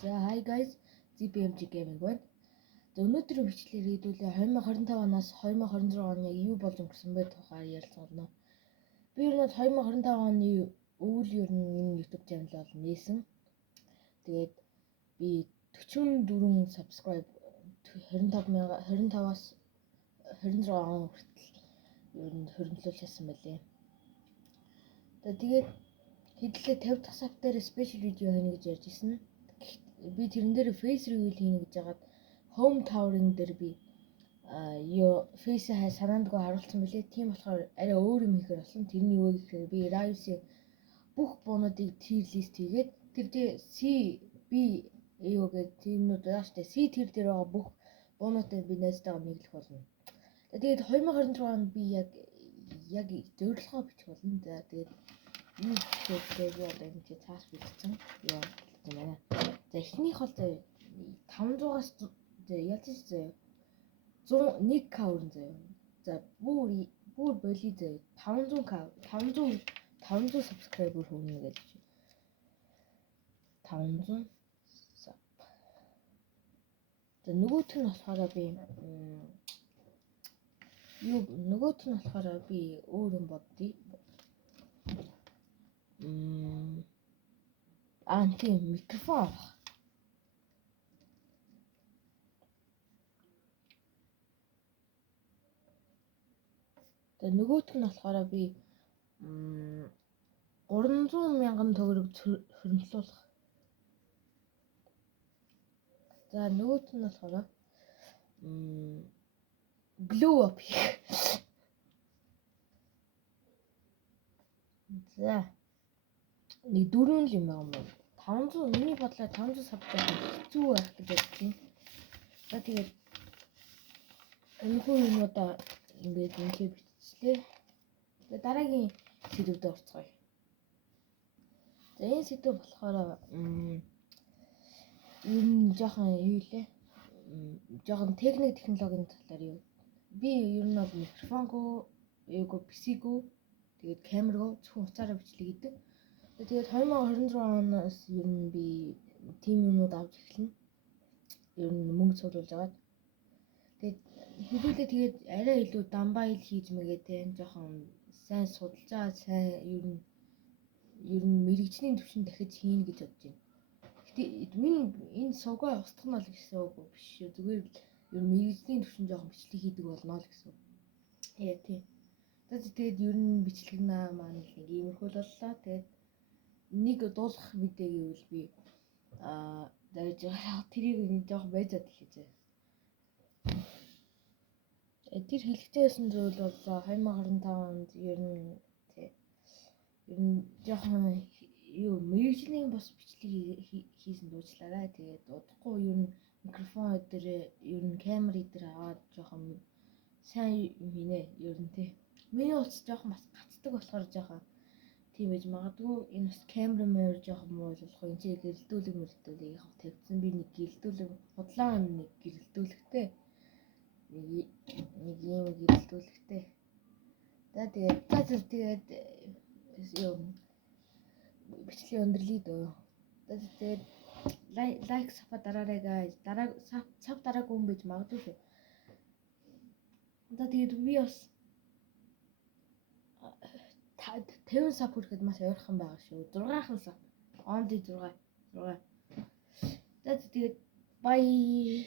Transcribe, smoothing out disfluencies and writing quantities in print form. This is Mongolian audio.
За hi guys, ZBMG Gaming байна. За өнөөдрийн бичлэгээр хэдүүлээ 2025 оноос 2026 оны юу болж өнгөрсөн бэ тухай ярилцгаана. Би ер нь 2025 оны өвөл ер нь энэ YouTube channel бол нээсэн. Тэгээд би 44 subscribe 25-аас 26 он хүртэл ер нь хөрөнгөлүүлж хийсэн байлээ. Тэгээд хэдүүлээ 50 дахь сав дээр special video хийнэ гэж ярьж ирсэн. Би тэрэн дээр face reveal хийнэ гэж хагаад home towering дээр би face санаандгүй харуулсан байлээ. Тийм болохоор арай өөр юм хийхээр болсон. Тэрний юу гэхээр би Rives-ийн бүх буунуудыг tier list хийгээд тэр дээр C, B, юу гэдэг тиймнүүд байгаа шүү дээ. C tier дээр байгаа бүх буунуудыг би найзтайгаа нэглэх болно. Тэгээд 2026 онд би яг зөвлөгөө бичих болно. За тэгээд юу гэхээр би одоо энэ цаас бичсэн. Яа байна. За эхнийх бол 500-аас яаж зэ 101k өрн заяа. За бүр боли заяа 500k 500 subscriber хүрнэ гэж. 500 sub. За нөгөөх нь болохоор би өөр юм боддё. Тийм микрофон. Тэгээ нөгөөх нь болохоор би 300,000 төгрөг хөрөнгөлүүлэх. За нөгөөх нь болохоор glow up. За нэг дөрвөн юм байна. 500 миний бодлоо 500 сабтай хэцүү байх гэж бодож байна. За тэгээд энэхүү юмудаа ингээд биччихлээ. Тэгээд дараагийн сэдвүүд орцгоё. За энэ сэдв болохоор ер нь жоохон юу лээ? Жоохон техник технологийн талаар юу. Би ер нь бол микрофонгүй, PC-гүй, тэгээд камергүй зөвхөн уцаараа бичлэг хийдэг. Тэгээд 2026 оноос ер нь би тим юмуд авч эхэлнэ. Ер нь мөнгө цуглуулж аваад. Тэгээд арай илүү дамбайл хийж мэгээ те жоохон сайн судалж байгаа сайн ер нь мэрэгжлийн төвшин дахиж хийнэ гэж бодож байна. Гэтэ энэ сувгаа устгах нь бол гэсэн үг биш шүү. Зүгээр ер нь мэрэгжлийн төвшин жоохон бичлэг хийдэг болно л гэсэн. Яа тий. Тэгээд ер нь бичлэг маань нэг иймэрхүү боллоо. Тэгээд нэг дуулах видео гэвэл би дайж тэрийг нэг жоохон байжаад хэлээ. Тэр хэлэхтэйсэн зүйл бол 2025 онд ер нь жоохон мэрэгжлийн бос бичлэг хийсэн дуучлаарай. Тэгээд удахгүй ер нь микрофон дээр ер нь камер дээр аваад жоохон сайн хийнэ ер нь тий. Миний утас жоохон бас гацдаг болохоор жоохон тийм байж магадгүй энэ бас камерамаар жоохон муу болох юм чи гэрэлтүүлэг яг тавьсан би нэг гэрэлтүүлэг худлаа нэг гэрэлтүүлэгтэй нэг юм гэрэлтүүлэгтэй. За тэгээд бичлэгийн өндөрлөе дөө. Тэгээд лайк сапа дараарай guys. Сап дараагүй юм байж магадгүй шүү. Тэгээд би бас 50 сап хүрэхэд маш ойрхон байгаа шүү. 6хан сап. Онли 6. За тэгээд bye.